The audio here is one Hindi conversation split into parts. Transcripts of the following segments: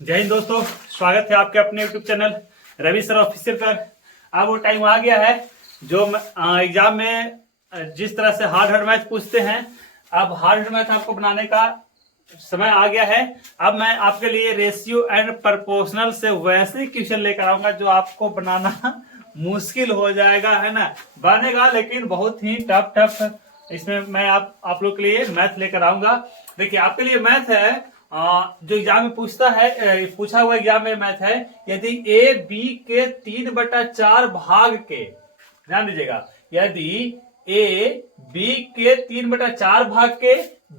जय हिंद दोस्तों, स्वागत है आपके अपने YouTube channel Ravi sir official पर। अब वो टाइम आ गया है जो एग्जाम में जिस तरह से हार्ड मैथ पूछते हैं, अब हार्ड मैथ आपको बनाने का समय आ गया है। अब मैं आपके लिए रेशियो एंड प्रोपोर्शनल से वैसे क्वेश्चन लेकर आऊंगा जो आपको बनाना मुश्किल हो जाएगा, है ना। बनेगा लेकिन बहुत ही टफ इसमें मैं आप लोग के लिए मैथ लेकर आऊंगा। देखिए, आपके लिए मैथ है जो एग्जाम में पूछा हुआ एग्जाम में मैथ है। यदि ए बी के 3/4 भाग के, ध्यान दीजिएगा, यदि ए बी के 3/4 भाग के,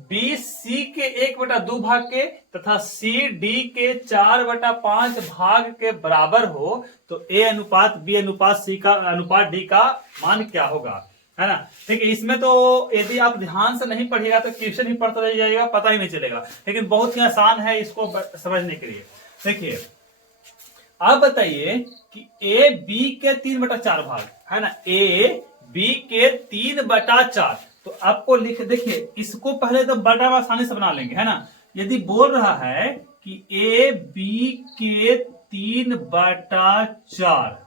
बी सी के 1/2 भाग के तथा सी डी के 4/5 भाग के बराबर हो तो ए अनुपात बी अनुपात सी का अनुपात डी का मान क्या होगा, है ना। ठीक है, इसमें तो यदि आप ध्यान से नहीं पढ़िएगा तो क्वेश्चन ही पढ़ता रह जाएगा, पता ही नहीं चलेगा। लेकिन बहुत ही आसान है इसको समझने के लिए। देखिए, आप बताइए कि ए बी के 3/4 भाग, है ना, ए बी के 3/4। तो आपको देखिए, इसको पहले तो बटा आसानी से बना लेंगे, है ना। यदि बोल रहा है कि ए बी के 3/4,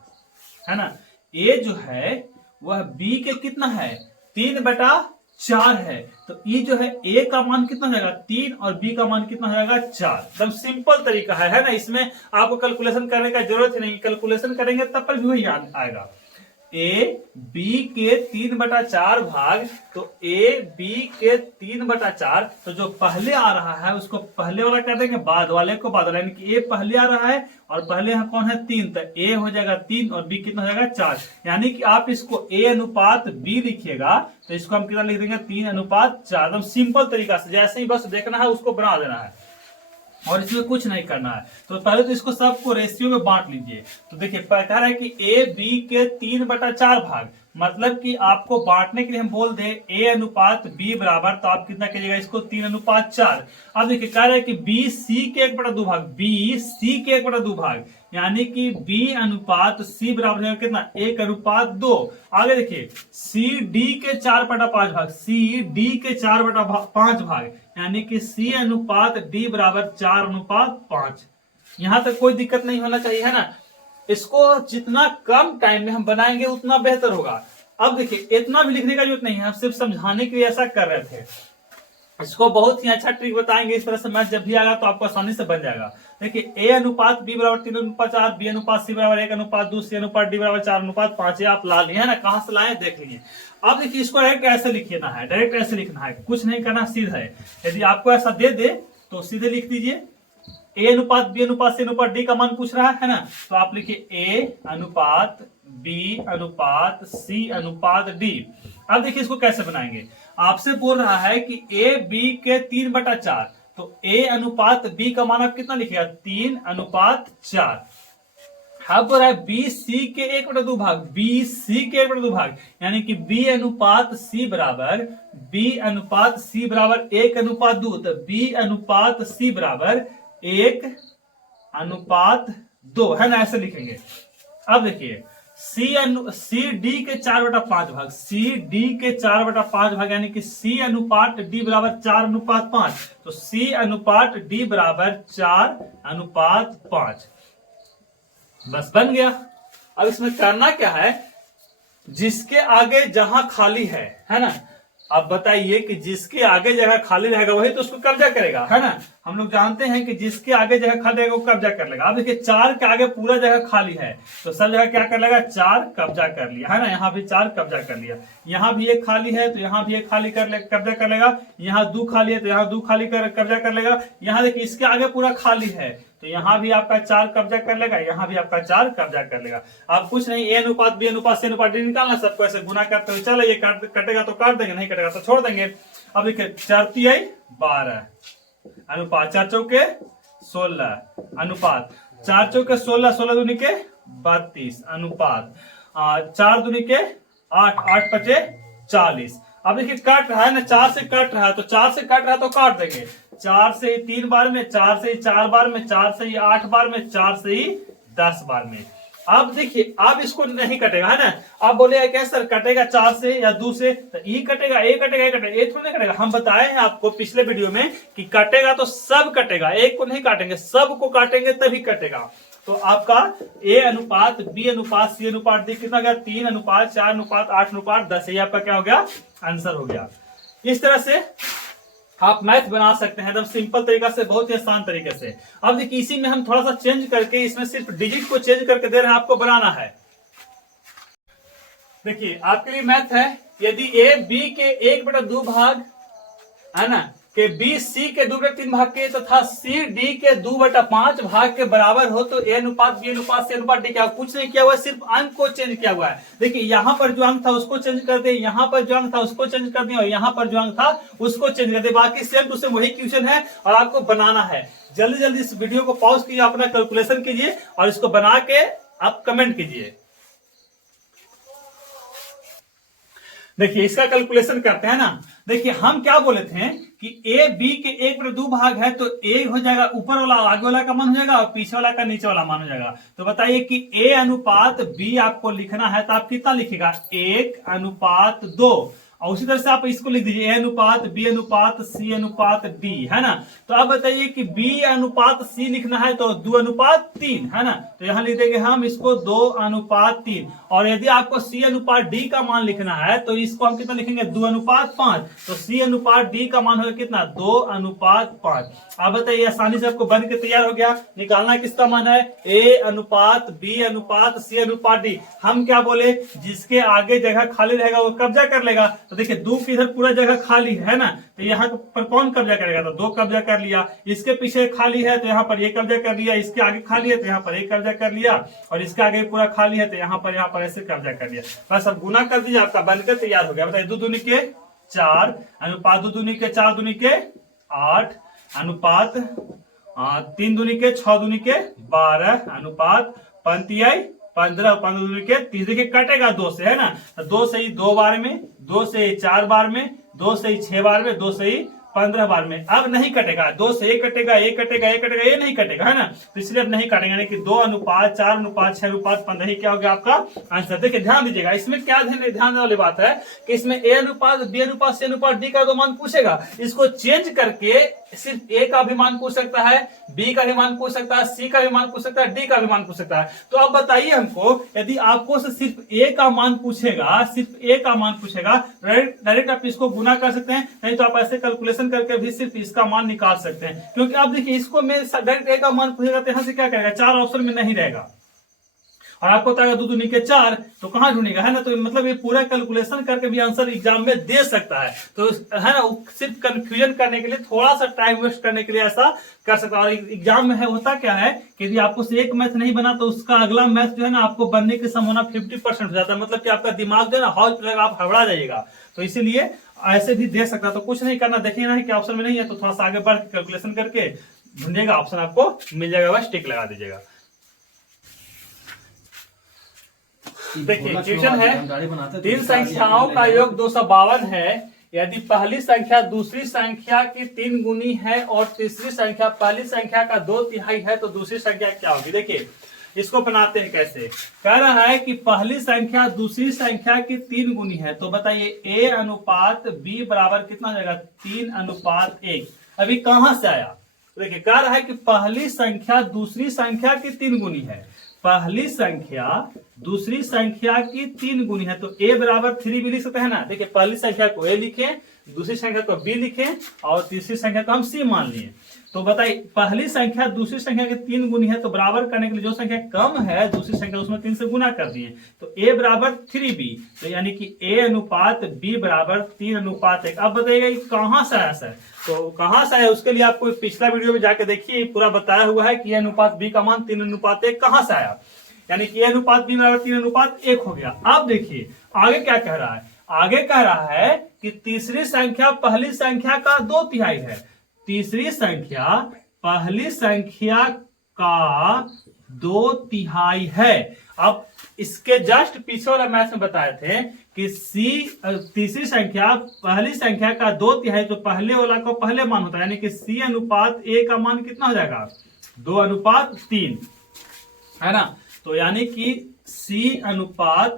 है ना, ए जो है वह बी के कितना है 3/4 है, तो ये जो है ए का मान कितना हो जाएगा 3 और बी का मान कितना हो जाएगा 4। एकदम सिंपल तरीका है ना। इसमें आपको कैलकुलेशन करने का जरूरत ही नहीं, कैलकुलेशन करेंगे तब पर भी वही आएगा। ए बी के 3/4 भाग, तो ए बी के 3/4, तो जो पहले आ रहा है उसको पहले वाला कर देंगे, बाद वाले को बाद वाला, यानी कि ए पहले आ रहा है और पहले यहाँ कौन है 3, तो ए हो जाएगा 3 और बी कितना हो जाएगा 4। यानी कि आप इसको ए अनुपात बी लिखिएगा तो इसको हम कितना लिख देंगे 3/4। एकदम सिंपल तरीका से, जैसे ही बस देखना है उसको बना देना है और इसमें कुछ नहीं करना है। तो पहले तो इसको सबको रेशियो में बांट लीजिए। तो देखिए, कह रहा है कि ए बी के 3/4 भाग, मतलब कि आपको बांटने के लिए हम बोल दे ए अनुपात बी बराबर, तो आप कितना कीजिएगा इसको 3/4। अब देखिए, कह रहा है कि बी सी के 1/2 भाग, बी सी के 1/2 भाग, यानी कि बी अनुपात सी बराबर है कितना 1/2। आगे देखिए, सी डी के 4/5 भाग, सी डी के 4/5 भाग, यानी कि सी अनुपात डी बराबर 4/5। यहां तक कोई दिक्कत नहीं होना चाहिए, है ना। इसको जितना कम टाइम में हम बनाएंगे उतना बेहतर होगा। अब देखिए, इतना भी लिखने का जरूरत नहीं है, हम सिर्फ समझाने के लिए ऐसा कर रहे थे। इसको बहुत ही अच्छा ट्रिक बताएंगे, इस तरह से मैथ जब भी आएगा तो आपको आसानी से बन जाएगा। देखिए, ए अनुपात बी बराबर 3/4, बी अनुपात सी बराबर 1/2, सी अनुपात डी बराबर 4/5। ये आप ला लिए, है ना, कहां से लाए देख लीजिए। अब देखिए, इसको डायरेक्ट ऐसे लिखना है, डायरेक्ट ऐसे लिखना है, कुछ नहीं करना, सीधा है। यदि आपको ऐसा दे दे तो सीधे लिख दीजिए ए अनुपात बी अनुपात सी अनुपात डी का मान पूछ रहा है ना, तो आप लिखिए ए अनुपात बी अनुपात सी अनुपात डी। अब देखिए, इसको कैसे बनाएंगे। आपसे बोल रहा है कि ए बी के 3/4, तो ए अनुपात बी का मान आप कितना लिखिएगा 3/4। अब बोल रहा है बी सी के 1/2 भाग, बी सी के 1/2 भाग, यानी कि बी अनुपात सी बराबर, बी अनुपात सी बराबर 1/2, तो बी अनुपात सी बराबर 1/2, है ना, ऐसे लिखेंगे। अब देखिए, सी डी के 4/5 भाग, सी डी के 4/5 भाग, यानी कि सी अनुपात डी बराबर 4/5, तो सी अनुपात डी बराबर 4/5। बस बन गया। अब इसमें करना क्या है, जिसके आगे जहां खाली है ना, अब बताइए कि जिसके आगे जगह खाली रहेगा वही तो उसको कब्जा करेगा, है ना। हम लोग जानते हैं कि जिसके आगे जगह खाली रहेगा वो कब्जा कर लेगा। अब देखिए, 4 के आगे पूरा जगह खाली है तो सब जगह क्या कर लेगा 4 कब्जा कर लिया, है ना। यहाँ भी 4 कब्जा कर लिया, यहाँ भी एक खाली है तो यहाँ भी एक खाली कब्जा कर लेगा, यहाँ 2 खाली है तो यहाँ 2 खाली कब्जा कर लेगा। यहाँ देखिए, इसके आगे पूरा खाली है तो यहाँ भी आपका 4 कब्जा कर लेगा, यहाँ भी आपका 4 कब्जा कर लेगा। अब कुछ नहीं, ए अनुपात बी अनुपात सी अनुपात डी निकालना, सबको ऐसे गुना करते हुए चलो, ये कटेगा तो काट देंगे, नहीं कटेगा तो छोड़ देंगे। अब देखिए, 4 तिहाई 12 अनुपात 4 चौके 16 अनुपात 4 चौके 16, 16 दूनी के 32 अनुपात 4 दूनी के 8, 8 पचे 40। अब देखिए, कट रहा है ना, 4 से कट रहा है तो 4 से कट रहा है तो काट देंगे। 4 से 3 बार में, 4 से 4 बार में, 4 से 8 बार में, 4 से 10 बार में। अब देखिए, अब इसको नहीं कटेगा, है ना। आप बोले क्या सर कटेगा 4 से या 2 से, तो ई कटेगा, ए कटेगा, ए कटेगा, ए थोड़ा नहीं कटेगा। हम बताए हैं आपको पिछले वीडियो में कि कटेगा तो सब कटेगा, एक को नहीं काटेंगे, सब को काटेंगे तभी कटेगा। तो आपका ए अनुपात बी अनुपात सी अनुपात डी कितना गया, 3 अनुपात 4 अनुपात 8 अनुपात 10। ये आपका क्या हो गया, आंसर हो गया। इस तरह से आप मैथ बना सकते हैं एकदम सिंपल तरीका से, बहुत ही आसान तरीके से। अब देखिए इसी में हम थोड़ा सा चेंज करके, इसमें सिर्फ डिजिट को चेंज करके दे रहे हैं, आपको बनाना है। देखिए आपके लिए मैथ है, यदि ए बी के 1/2 भाग, है ना, कि बी सी के 2/3 भाग के तथा सी डी के 2/5 भाग के बराबर हो, तो ए अनुपात बी अनुपात सी अनुपात डी क्या, कुछ नहीं किया हुआ, सिर्फ अंक को चेंज किया हुआ है। देखिए यहाँ पर जो अंक था उसको चेंज कर दे, यहाँ पर जो अंक था उसको चेंज कर दिया, और यहाँ पर जो अंक था उसको चेंज कर दे। बाकी सेम टू सेम वही क्वेश्चन है और आपको बनाना है। जल्दी जल्दी इस वीडियो को पॉज कीजिए, अपना कैलकुलेशन कीजिए और इसको बना के आप कमेंट कीजिए। देखिए इसका कैलकुलेशन करते हैं ना। देखिए हम क्या बोले थे कि ए बी के 1/2 भाग है, तो ए हो जाएगा ऊपर वाला, आगे वाला का मान हो जाएगा, और पीछे वाला का नीचे वाला मान हो जाएगा। तो बताइए कि ए अनुपात बी आपको लिखना है, तो आप कितना लिखेगा, 1/2। और उसी तरह से आप इसको लिख दीजिए, ए अनुपात बी अनुपात सी अनुपात डी, है ना। तो आप बताइए कि बी अनुपात सी लिखना है तो 2/3, है ना। तो यहां लिख देंगे हम इसको 2/3। और यदि आपको सी अनुपात डी का मान लिखना है तो इसको हम कितना लिखेंगे, 2/5। तो सी अनुपात डी का मान होगा कितना, 2/5। आप बताइए आसानी से आपको बन के तैयार हो गया। निकालना किसका मान है, ए अनुपात बी अनुपात सी अनुपात डी। हम क्या बोले, जिसके आगे जगह खाली रहेगा वो कब्जा कर लेगा। तो देखिए 2 की इधर पूरा जगह खाली है ना, तो यहाँ पर कौन कब्जा करेगा, तो 2 कब्जा कर लिया। इसके पीछे खाली है तो यहाँ पर ये कब्जा कर लिया, इसके आगे खाली है तो यहाँ पर एक कब्जा कर लिया, और इसके आगे पूरा खाली है तो यहाँ पर ऐसे कब्जा कर लिया। बस अब गुना कर दीजिए, आपका बनकर तैयार हो गया। बताइए 2 दूनी के 4 अनुपात 2 दूनी के 4 दूनी के 8 अनुपात 3 दूनी के 6 दूनी के 12 अनुपात 15 15 दूनी के 30। देखिए कटेगा 2 से, है ना। 2 से ही 2 बार में, 2 से ही 4 बार में, 2 से ही 6 बार में, 2 से ही 15 बार में। अब नहीं कटेगा, 2 से 1 कटेगा, 1 कटेगा, 1 कटेगा, ये नहीं कटेगा, है ना। तो इसलिए अब नहीं काटेंगे, यानी कि 2 अनुपात 4 अनुपात 6 अनुपात 15 ही क्या हो गया आपका आंसर। देखिए ध्यान दीजिएगा, इसमें क्या ध्यान देने वाली बात है कि इसमें ए अनुपात बी अनुपात सी अनुपात डी का 2 मान पूछेगा। इसको चेंज करके सिर्फ ए का भी मान पूछ सकता है, बी का भी मान पूछ सकता है, सी का भी मान पूछ सकता है, डी का भी मान पूछ सकता है। तो अब बताइए हमको, यदि आपको सिर्फ ए का मान पूछेगा, सिर्फ ए का मान पूछेगा, डायरेक्ट आप इसको गुना कर सकते हैं, नहीं तो आप ऐसे कैलकुलेशन करके भी सिर्फ इसका मान निकाल सकते हैं। क्योंकि अब देखिए इसको में डायरेक्ट ए का मान पूछेगा तो यहाँ से क्या करेगा, 4 ऑप्शन में नहीं रहेगा, और आपको बताएगा 2 दूनी के 4, तो कहां ढूंढेगा, है ना। तो मतलब ये पूरा कैलकुलेशन करके भी आंसर एग्जाम में दे सकता है। तो है ना, सिर्फ कंफ्यूजन करने के लिए, थोड़ा सा टाइम वेस्ट करने के लिए ऐसा कर सकता है। और एग्जाम में है होता क्या है कि यदि आपको से एक मैथ नहीं बना तो उसका अगला मैथ जो है ना आपको बनने की संभावना 50% हो जाता है। मतलब कि आपका दिमाग जो है ना हॉल पर आप हबड़ा जाइएगा। तो इसीलिए ऐसे भी दे सकता है। तो कुछ नहीं करना, देखिए ना कि ऑप्शन में नहीं है तो थोड़ा सा आगे बढ़ के कैलकुलेशन करके ढूंढिएगा, ऑप्शन आपको मिल जाएगा, बस टिक लगा दीजिएगा। देखिए क्वेश्चन है, 3 संख्याओं का योग 252 है। यदि पहली संख्या दूसरी संख्या की 3 गुनी है और तीसरी संख्या पहली संख्या का 2/3 है, तो दूसरी संख्या क्या होगी। देखिए इसको बनाते हैं कैसे। कह रहा है कि पहली संख्या दूसरी संख्या की 3 गुनी है, तो बताइए ए अनुपात बी बराबर कितना हो जाएगा, 3/1। अभी कहां से आया, देखिए कह रहा है कि पहली संख्या दूसरी संख्या की 3 गुनी है। पहली संख्या दूसरी संख्या की 3 गुनी है, तो a बराबर 3 भी लिख सकते हैं ना। देखिए पहली संख्या को a लिखें, दूसरी संख्या को b लिखें, और तीसरी संख्या को हम c मान लिए। तो बताइए पहली संख्या दूसरी संख्या की 3 गुनी है, तो बराबर करने के लिए जो संख्या कम है दूसरी संख्या उसमें 3 से गुना कर दिए, तो a बराबर 3b। तो यानी कि a अनुपात b बराबर 3/1। अब बताइएगा कहां से आया सर, तो कहां से आया उसके लिए आपको पिछला वीडियो में जाके देखिए, पूरा बताया हुआ है कि a अनुपात b का मान 3/1 कहां से आया। यानी कि a अनुपात b बराबर 3/1 हो गया। अब देखिए आगे क्या कह रहा है, आगे कह रहा है कि तीसरी संख्या पहली संख्या का 2/3 है। तीसरी संख्या पहली संख्या का 2/3 है। अब इसके जस्ट पीछे वाला मैथ में बताए थे कि तीसरी संख्या पहली संख्या का 2/3, तो पहले वाला को पहले मान होता है, यानी कि c अनुपात a का मान कितना हो जाएगा, 2/3, है ना। तो यानी कि C अनुपात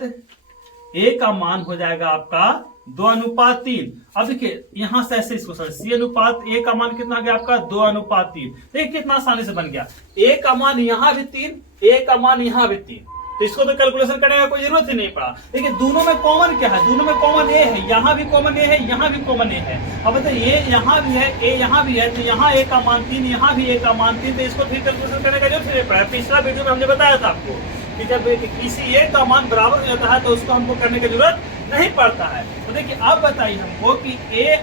A का मान हो जाएगा आपका 2:3। अब देखिए यहां से ऐसे इसको सर C अनुपात A का मान कितना आ गया आपका 2:3। देखिए कितना आसानी से बन गया। A का मान यहां भी 3, A का मान यहां भी 3, तो इसको तो कैलकुलेशन करने का कोई जरूरत ही नहीं पड़ा। देखिए दोनों में कॉमन क्या है, दोनों में कॉमन A है, यहाँ भी कॉमन A है, यहाँ भी कॉमन A है। अब बताइए A यहाँ भी है, A यहाँ भी है, तो यहाँ A का मान 3, यहाँ भी A का मान 3, तो इसको फिर कैलकुलेशन करने का जरूरत नहीं पड़ा। पिछला वीडियो में हमने बताया था आपको कि जब किसी A का मान बराबर हो जाता है तो उसको हमको करने की जरूरत नहीं पड़ता है। तो देखिए अब बताइए हमको कि A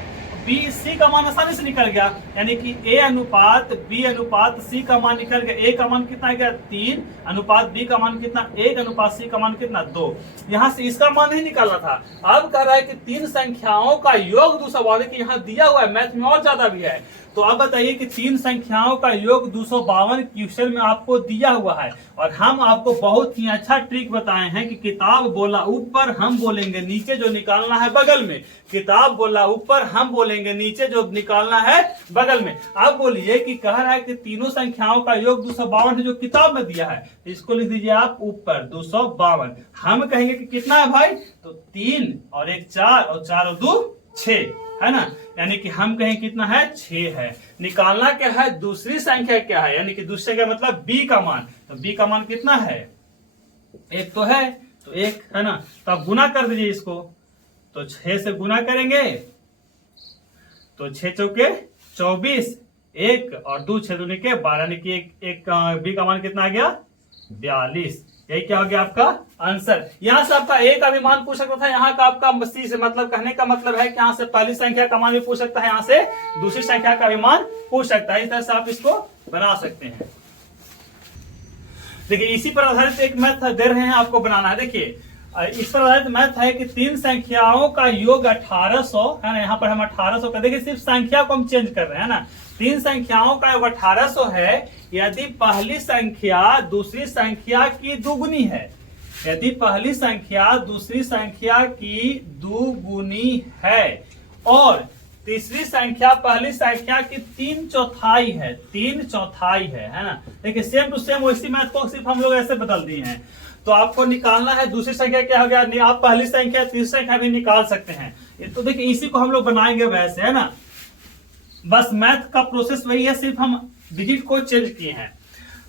B C का मान आसानी से निकल गया, यानी कि A अनुपात B अनुपात C का मान निकल गया। A का मान कितना गया 3 अनुपात B का मान कितना 1 अनुपात C का मान कितना 2। यहाँ से इसका मान नहीं निकालना था। अब कह रहा है कि तीन संख्याओं का योग 252, कि यहाँ दिया हुआ है, मैथ में और ज्यादा भी है। तो अब बताइए कि तीन संख्याओं का योग 252 क्वेश्चन में आपको दिया हुआ है, और हम आपको बहुत ही अच्छा ट्रिक बताए हैं कि किताब बोला ऊपर, हम बोलेंगे नीचे, जो निकालना है बगल में। किताब बोला ऊपर, हम बोलेंगे नीचे, जो निकालना है बगल में। अब बोलिए कि कह रहा है कि तीनों संख्याओं का योग 252 है जो किताब में दिया है, इसको लिख दीजिए आप ऊपर 252। हम कहेंगे कि कितना है भाई, तो 3 और 1 4 और 4 और 2 6 है ना, यानी कि हम कहें कितना है 6 है। निकालना क्या है, दूसरी संख्या क्या है, यानी कि दूसरी संख्या मतलब B का मान। तो B का मान कितना है, 1 तो है, तो 1 है ना, तो आप गुना कर दीजिए इसको। तो 6 से गुना करेंगे तो 6 चौके 24, 1 और 2 6 दूनी के 12, यानी कि एक B का मान कितना आ गया 42। यही क्या हो गया आपका आंसर। यहां से आपका A का भी मान पूछ सकता था, यहाँ का आपका C से मतलब कहने का मतलब है कि यहाँ से पहली संख्या का मान भी पूछ सकता है, यहाँ से दूसरी संख्या का भी मान पूछ सकता है। इस तरह से आप इसको बना सकते हैं। देखिए इसी पर आधारित एक मैथ दे रहे हैं आपको बनाना है। देखिए इस पर आधारित मैथ है कि तीन संख्याओं का योग 1800 है ना, यहाँ पर हम 1800 का, देखिए सिर्फ संख्या को हम चेंज कर रहे हैं ना। तीन संख्याओं का योग 1800 है यदि पहली संख्या दूसरी संख्या की दुगुनी है, यदि पहली संख्या दूसरी संख्या की दुगुनी है और तीसरी संख्या पहली संख्या की 3/4 है, 3/4 है ना। देखिए सेम टू सेम वैसी मैथ को सिर्फ हम लोग ऐसे बदल दिए हैं। तो आपको निकालना है दूसरी संख्या क्या हो गया, आप पहली संख्या तीसरी संख्या भी निकाल सकते हैं। तो देखिए इसी को हम लोग बनाएंगे वैसे, है ना, बस मैथ का प्रोसेस वही है, सिर्फ हम डिजिट को चेंज किए हैं।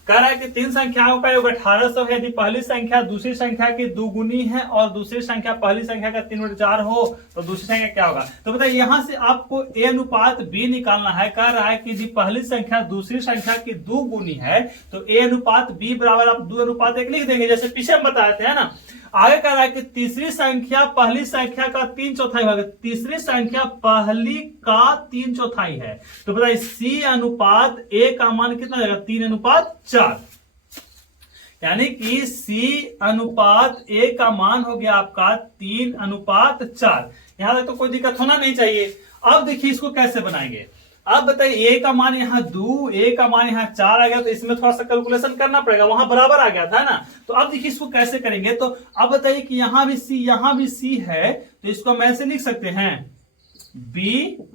कह रहा है कि तीन संख्याओं का योग 1800 है यदि पहली संख्या दूसरी संख्या की दुगुनी है और दूसरी संख्या पहली संख्या का 3/4 हो तो दूसरी संख्या क्या होगा। तो बताइए यहां से आपको A अनुपात B निकालना है। कह रहा है कि यदि पहली संख्या दूसरी संख्या की दुगुनी है तो A अनुपात B बराबर आप 2:1 लिख देंगे, जैसे पीछे हम बताए थे, है ना। आगे कह रहा है कि तीसरी संख्या पहली संख्या का 3/4 होगा, तीसरी संख्या पहली का 3/4 है। तो बताइए C अनुपात A का मान कितना जाएगा 3:4, यानी कि C अनुपात A का मान हो गया आपका 3:4। यहां तक तो कोई दिक्कत होना नहीं चाहिए। अब देखिए इसको कैसे बनाएंगे। अब बताइए A का मान यहाँ 2, A का मान यहाँ 4 आ गया, तो इसमें थोड़ा सा कैलकुलेशन करना पड़ेगा, वहां बराबर आ गया था ना। तो अब देखिए इसको कैसे करेंगे। तो अब बताइए कि यहाँ भी C है, तो इसको हम ऐसे लिख सकते हैं B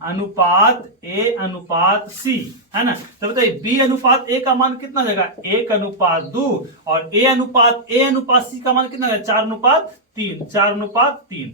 अनुपात A अनुपात C, है ना। तो बताइए B अनुपात A का मान कितना जाएगा 1:2 और A अनुपात C का मान कितना जाएगा 4:3, 4:3।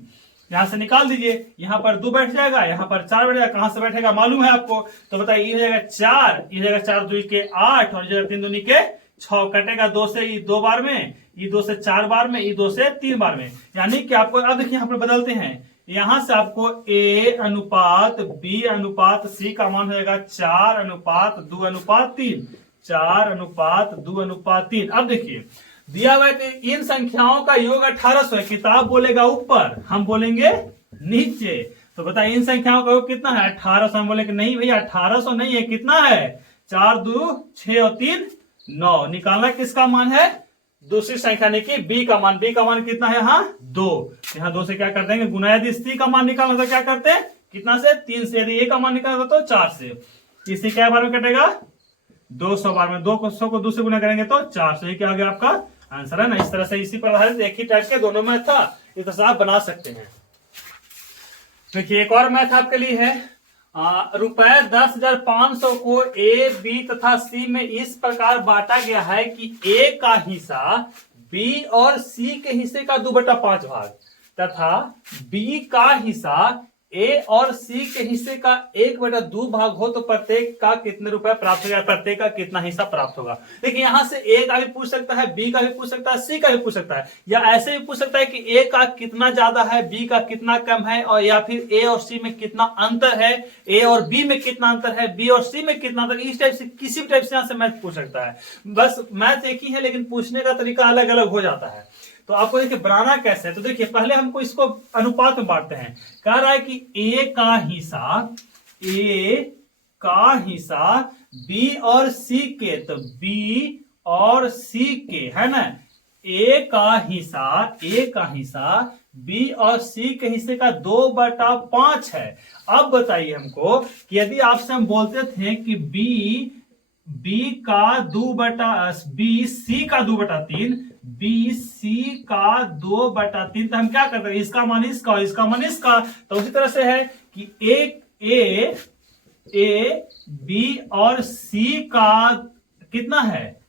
यहां से निकाल दीजिए, यहां पर 2 बैठ जाएगा, यहां पर 4 बैठ जाएगा, कहां से बैठेगा मालूम है आपको। तो बताइए ये हो जाएगा 4, ये हो जाएगा 4 2 के 8 और 3 2 के 6, कटेगा 2 से, ये 2 बार में, ये 2 से 4 बार में, ये 2 से 3 बार में, यानी कि आपको अब देखिए यहाँ पर बदलते हैं। यहां से आपको A अनुपात B अनुपात C का मान हो जाएगा 4:2:3, 4:2:3। अब देखिए दिया हुआ है कि इन संख्याओं का योग 1800 है, किताब बोलेगा ऊपर, हम बोलेंगे नीचे। तो बताइए इन संख्याओं का योग कितना है 1800। हम बोलेंगे नहीं भैया 1800 नहीं है, कितना है 4 2 6 और 3 9। निकालना किसका मान है, दूसरी संख्या ने की B का मान। B का मान कितना है यहाँ 2, यहाँ 2 से क्या कर देंगे गुना। यदि C का मान निकालना तो क्या करते हैं कितना से 3 से, यदि A का मान निकालना तो 4 से। इसी क्या बार में कटेगा 200 बार में, 200 को 2 से गुना करेंगे तो 400। ये क्या आ गया आपका आंसर, है ना। इस तरह से इसी पर आधारित एक ही टाइप के दोनों मैथ था, इस तरह से आप बना सकते हैं। देखिए एक और मैथ आपके लिए है। रुपए 10,500 को A, B तथा C में इस प्रकार बांटा गया है कि A का हिस्सा बी और सी के हिस्से का 2/5 भाग तथा बी का हिस्सा ए और सी के हिस्से का 1/2 भाग हो तो प्रत्येक का कितने रुपए प्राप्त होगा, प्रत्येक का कितना हिस्सा प्राप्त होगा। देखिए यहां से ए का भी पूछ सकता है, बी का भी पूछ सकता है, सी का भी पूछ सकता है, या ऐसे भी पूछ सकता है कि ए का कितना ज्यादा है, बी का कितना कम है, और या फिर ए और सी में कितना अंतर है, ए और बी में कितना अंतर है, बी और सी में कितना अंतर। इस टाइप से किसी भी टाइप से यहां से मैथ पूछ सकता है। बस मैथ एक ही है लेकिन पूछने का तरीका अलग अलग हो जाता है। तो आपको देखिए बनाना कैसे है, तो देखिए पहले हमको इसको अनुपात में बांटते हैं। कह रहा है कि ए का हिस्सा बी और सी के, तो बी और सी के है ना, ए का हिस्सा बी और सी के हिस्से का 2/5 है। अब बताइए हमको कि यदि आपसे हम बोलते थे कि बी का 2/बी सी का 2/3, बी सी का 2/3, तो हम क्या करते हैं, इसका मान इसका और इसका मान इसका। तो उसी तरह से है कि ए बी और सी का कितना है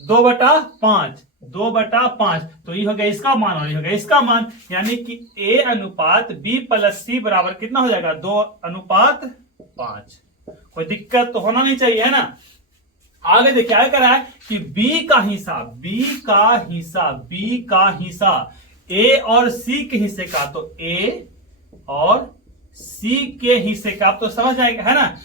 2/5, तो ये हो गया इसका मान और ये हो गया इसका मान, यानी कि ए अनुपात बी प्लस सी बराबर कितना हो जाएगा 2:5। कोई दिक्कत तो होना नहीं चाहिए, है ना। आगे देखिए क्या कर रहा है कि बी का हिस्सा ए और सी के हिस्से का, तो ए और सी के हिस्से का, आप तो समझ आएगा है ना,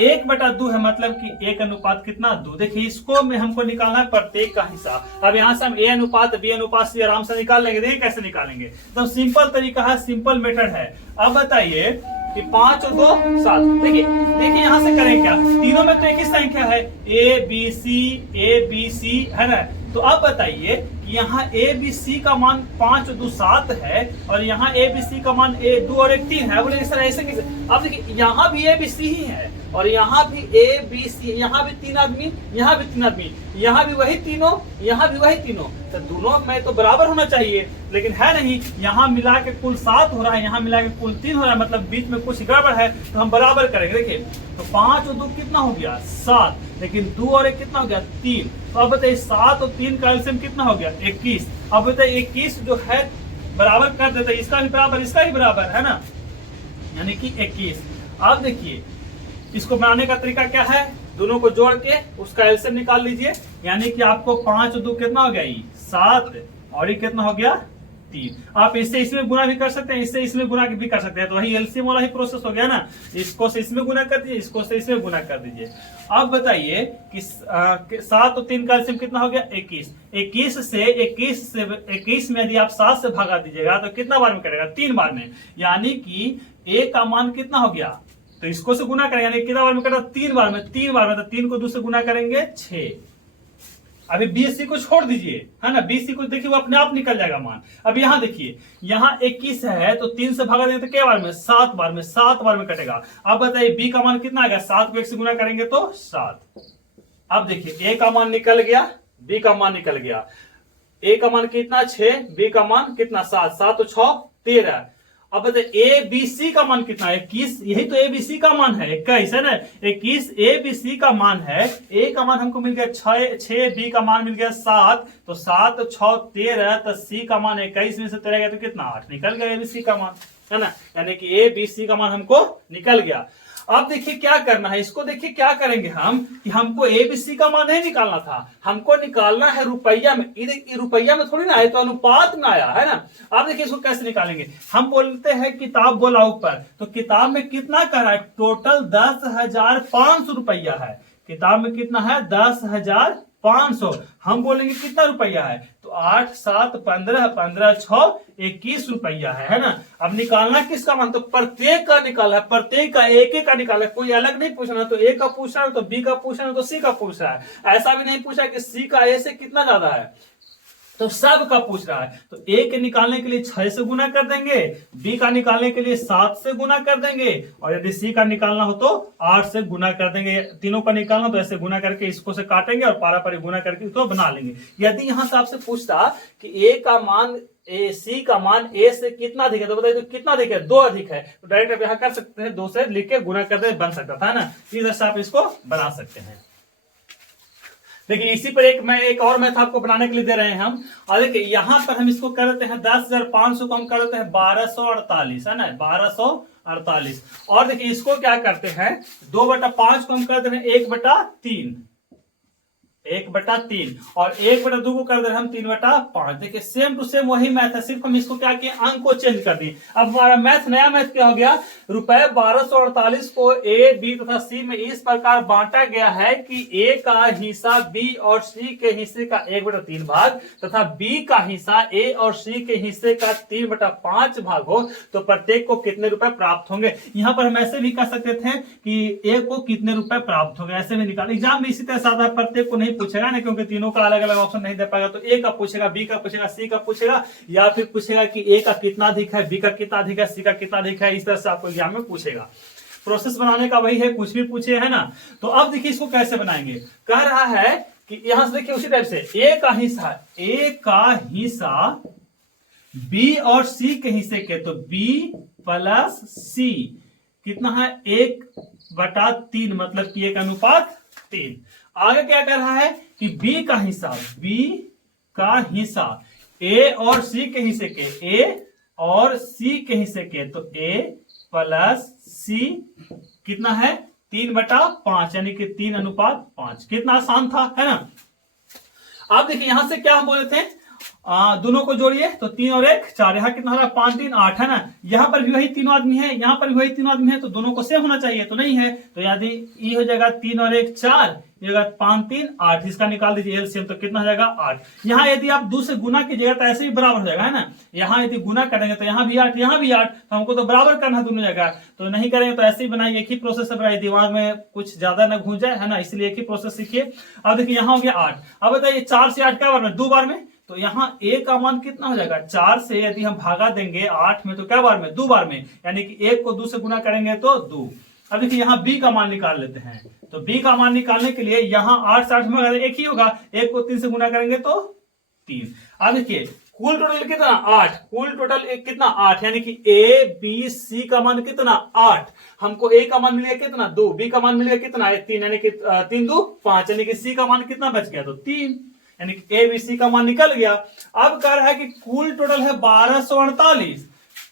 1/2 है, मतलब कि 1 अनुपात कितना 2। देखिए इसको में हमको निकालना है प्रत्येक का हिस्सा। अब यहां से हम ए अनुपात बी अनुपात सी आराम से निकाल लेंगे। देखिए कैसे निकालेंगे, तो सिंपल तरीका है, सिंपल मेथड है। अब बताइए कि 5 और 2 7। देखिए यहां से करें क्या, तीनों में तो एक ही संख्या है, ए बी सी है ना। तो अब बताइए कि यहाँ ए बी सी का मान 5 और 2 7 है, और यहाँ ए बी सी का मान 2 और 1 3 है। बोले सर ऐसे कैसे। अब देखिए यहाँ भी ए बी सी ही है, और यहाँ भी ए बी सी, यहाँ भी 3 आदमी, यहाँ भी 3 आदमी, यहाँ भी वही तीनों, यहाँ भी वही तीनों, तो दोनों में तो बराबर होना चाहिए, लेकिन है नहीं। यहाँ मिला के कुल 7 हो रहा है, यहाँ मिला के कुल 3 हो रहा है, मतलब बीच में कुछ गड़बड़ है, तो हम बराबर करेंगे। देखिए तो 5 और 2 कितना हो गया 7, लेकिन 2 और 1 कितना हो गया 3। तो अब बताइए 7 और 3 का एलसीएम कितना हो गया 21। अब बताइए 21 जो है बराबर कर देते हैं, इसका भी बराबर इसका भी बराबर है ना, यानी कि 21। अब देखिए इसको बनाने का तरीका क्या है, दोनों को जोड़ के उसका एलसीएम निकाल लीजिए, यानी कि आपको 5 और 2 कितना हो गया 7, और ये कितना हो गया 3। आप इससे इसमें गुना भी कर सकते हैं, इससे इसमें गुना भी कर सकते हैं, तो वही एलसीएम वाला ही प्रोसेस हो गया ना। इसको से इसमें गुना कर दीजिए, इसको से इसमें गुना कर दीजिए। अब बताइए कि 7 और 3 का एलसीएम कितना हो गया 21। 21 में यदि आप 7 से भागा दीजिएगा तो कितना बार में करेगा 3 बार में, यानी कि ए का मान कितना हो गया, तो इसको से गुना करेंगे, यानी कितना बार में करेगा 3 बार में, तो 3 को 2 से गुना करेंगे 6। अभी बी सी को छोड़ दीजिए, है ना, बी सी को देखिए वो अपने आप निकल जाएगा मान। अब यहाँ देखिए यहाँ 21 है, तो 3 से भागा देंगे तो क्या बार में 7 बार में कटेगा। अब बताइए बी का मान कितना आ गया, 7 को 1 से गुना करेंगे तो 7। अब देखिए ए का मान निकल गया, बी का मान निकल गया। ए का मान कितना 6, बी का मान कितना 7, 7 और 6 13। अब बताइए ए बी सी का मान कितना है 21, यही तो ए बी सी का मान है 21 है ना, 21 ए बी सी का मान है। ए का मान हमको मिल गया 6, बी का मान मिल गया 7, तो 7 6 13, तो सी का मान 21 में से 13 गया तो कितना 8 निकल गया ए बी सी का मान, है ना, यानी कि ए बी सी का मान हमको निकल गया। अब देखिए क्या करना है, इसको देखिए क्या करेंगे हम कि हमको एबीसी का मान नहीं निकालना था, हमको निकालना है रुपया में। रुपया में थोड़ी ना आया, तो अनुपात में आया है ना। अब देखिए इसको कैसे निकालेंगे, हम बोलते हैं किताब बोला ऊपर, तो किताब में कितना कर रहा है, टोटल 10,500 रुपया है। किताब में कितना है 10,500। हम बोलेंगे कितना रुपया है, तो 8 7 15 15 6 21 रुपया है ना। अब निकालना किसका मान, तो प्रत्येक का निकाला है, प्रत्येक का एक एक का निकाला है, कोई अलग नहीं पूछना। तो ए का पूछ रहा है, तो बी का पूछ रहा है, तो सी का पूछ रहा है। ऐसा भी नहीं पूछा कि सी का ए से कितना ज्यादा है, तो सब का पूछ रहा है। तो ए के निकालने के लिए 6 से गुना कर देंगे, बी का निकालने के लिए 7 से गुना कर देंगे, और यदि सी का निकालना हो तो 8 से गुना कर देंगे। तीनों का निकालना तो ऐसे गुना करके इसको से काटेंगे और पारा पारी गुना करके इसको बना लेंगे। यदि यहां से आपसे पूछता कि ए का मान सी का मान ए से कितना अधिक है, तो बताइए तो कितना अधिक है, 2 अधिक है, तो डायरेक्ट आप यहां कर सकते हैं, 2 से लिख के गुना करते बन सकता था ना। इस तरह से आप इसको बना सकते हैं। देखिए इसी पर मैं एक और मैथ आपको बनाने के लिए दे रहे हैं हम। और देखिए यहाँ पर हम इसको कर देते हैं 10,500 को हम कर देते हैं 1248, है ना, 1248। और देखिए इसको क्या करते हैं 2/5 को हम कर देते हैं 1/3, 1/3, और 1/2 को कर दे रहे हम 3/5। देखिए सेम टू सेम वही मैथ है, सिर्फ हम इसको क्या किए, अंक को चेंज कर दिए। अब हमारा मैथ, नया मैथ क्या हो गया, रुपए 1248 को ए, बी तथा सी में इस प्रकार बांटा गया है कि ए का हिस्सा बी और सी के हिस्से का 1/3 भाग तथा बी का हिस्सा ए और सी के हिस्से का 3/5 भाग हो, तो प्रत्येक को कितने रुपए प्राप्त होंगे। यहाँ पर हम ऐसे भी कह सकते थे कि ए को कितने रुपए प्राप्त होंगे, ऐसे भी निकाल। एग्जाम में इसी तरह साधा प्रत्येक को नहीं पूछेगा ना, क्योंकि तीनों का अलग अलग ऑप्शन नहीं दे पाएगा, तो ए का पूछेगा, बी का पूछेगा, सी का पूछेगा, या फिर पूछेगा कि ए का कितना अधिक है, बी का कितना अधिक है, सी का कितना अधिक है। इस तरह से आपको एग्जाम में पूछेगा। प्रोसेस बनाने का वही है, कुछ भी पूछे, है ना। तो अब देखिए इसको कैसे बनाएंगे, कह रहा है कि यहां से देखिए उसी टाइप से ए का हिस्सा बी और सी के हिस्से के, तो बी प्लस सी कितना है 1/3, मतलब कि 1:3। आगे क्या कर रहा है कि B का हिस्सा A और C के हिस्से के, A और C के हिस्से के, तो A प्लस C कितना है 3/5, यानी कि 3:5। कितना आसान था, है ना। अब देखिए यहां से क्या हम बोले थे, दोनों को जोड़िए तो 3 और 1 4, यहाँ कितना हो रहा है 5 3 8, है ना। यहाँ पर भी वही तीनों आदमी है, यहाँ पर भी वही तीनों आदमी है, तो दोनों को सेम होना चाहिए, तो नहीं है। तो यदि ये हो जाएगा 3 और 1 4, ये होगा 5 3 8, इसका निकाल दीजिए एलसीएम, तो कितना हो जाएगा 8। यहाँ यदि आप 2 से गुना कीजिएगा तो ऐसे ही बराबर हो जाएगा, है ना। यहाँ यदि गुना करेंगे तो यहाँ भी 8 यहाँ भी 8, तो हमको तो बराबर करना है दोनों जगह, तो नहीं करेंगे तो ऐसे ही बनाइए, एक ही प्रोसेस से बनाइए, दिमाग में कुछ ज्यादा न घुस जाए, है ना, इसलिए एक ही प्रोसेस सीखिए। अब देखिए यहाँ हो गया 8। अब बताइए 4 से 8 क्या बार में, 2 बार में, तो यहाँ a का मान कितना हो जाएगा, 4 से यदि हम भागा देंगे 8 में, तो क्या बार में, 2 बार में, यानी कि 1 को 2 से गुना करेंगे तो 2। अब देखिए यहाँ b का मान निकाल लेते हैं, तो b का मान निकालने के लिए यहाँ 8 से 8 में अगर 1 ही होगा, 1 को 3 से गुना करेंगे तो 3। अब देखिए कुल टोटल कितना 8, कुल टोटल कितना 8, यानी कि a b c का मान कितना 8। हमको a का मान मिलेगा कितना 2, b का मान मिलेगा कितना 3, यानी कि 3 2 5, यानी कि c का मान कितना बच गया, तो 3, यानी कि ए बी सी का मान निकल गया। अब कह रहा है कि कुल टोटल है 1248,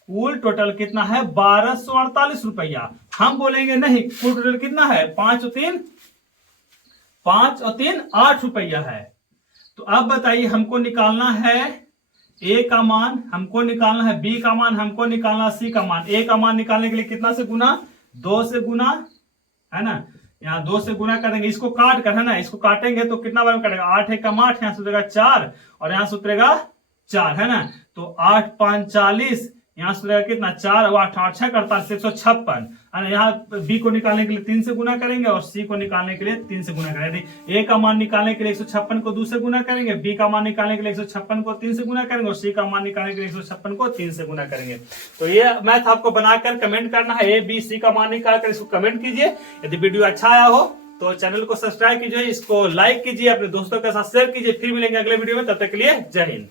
कुल टोटल कितना है 1248 रुपया। हम बोलेंगे नहीं, कुल टोटल कितना है 5 और 3 8 रुपया है। तो अब बताइए हमको निकालना है ए का मान, हमको निकालना है बी का मान, हमको निकालना है सी का मान। ए का मान निकालने के लिए कितना से गुना, 2 से गुना, है ना, यहाँ 2 से गुना करेंगे, इसको काट कर, है ना, इसको काटेंगे तो कितना बार में कटेगा, 8 1 8, यहाँ से उतरेगा 4 और यहाँ से उतरेगा 4, है ना, तो 8 5 40, यहाँ से उतरेगा कितना 4 और 8 8 6 48 156, है ना। यहाँ बी को निकालने के लिए 3 से गुना करेंगे और सी को निकालने के लिए 3 से गुना करेंगे। ए का मान निकालने के लिए 156 को 2 से गुना करेंगे, बी का मान निकालने के लिए 156 को 3 से गुना करेंगे और सी का मान निकालने के लिए 156 को 3 से गुना करेंगे। तो ये मैथ आपको बनाकर कमेंट करना है, ए बी सी का मान निकाल कर इसको कमेंट कीजिए। यदि वीडियो अच्छा आया हो तो चैनल को सब्सक्राइब कीजिए, इसको लाइक कीजिए, अपने दोस्तों के साथ शेयर कीजिए। फिर मिलेंगे अगले वीडियो में, तब तक के लिए जय हिंद।